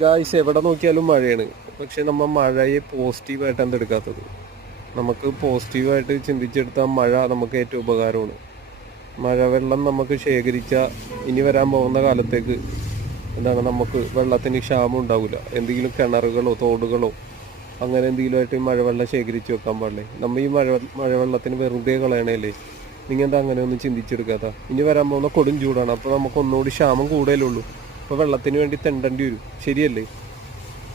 Guys എവിടെ നോക്കിയാലും മഴയാണ്. പക്ഷെ നമ്മൾ മഴയെ പോസിറ്റീവായിട്ട് എന്തെടുക്കാത്തത്? നമുക്ക് പോസിറ്റീവായിട്ട് ചിന്തിച്ചെടുത്താൽ മഴ നമുക്ക് ഏറ്റവും ഉപകാരമാണ്. മഴവെള്ളം നമുക്ക് ശേഖരിച്ച ഇനി വരാൻ പോകുന്ന കാലത്തേക്ക് നമുക്ക് വെള്ളത്തിന് ക്ഷാമം ഉണ്ടാവില്ല. എന്തെങ്കിലും കിണറുകളോ തോടുകളോ അങ്ങനെ എന്തെങ്കിലുമായിട്ട് മഴവെള്ളം ശേഖരിച്ച് വെക്കാൻ പാടില്ലേ? നമ്മൾ ഈ മഴവെള്ളത്തിന് വെറുതെ കളയണല്ലേ? നിങ്ങൾ എന്താ അങ്ങനെയൊന്നും ചിന്തിച്ചെടുക്കാത്ത? ഇനി വരാൻ പോകുന്ന കൊടും ചൂടാണ്. അപ്പോൾ നമുക്ക് ഒന്നുകൂടി ക്ഷാമം കൂടുതലുള്ളൂ. അപ്പോൾ വെള്ളത്തിന് വേണ്ടി തെണ്ടേണ്ടി വരും. ശരിയല്ലേ?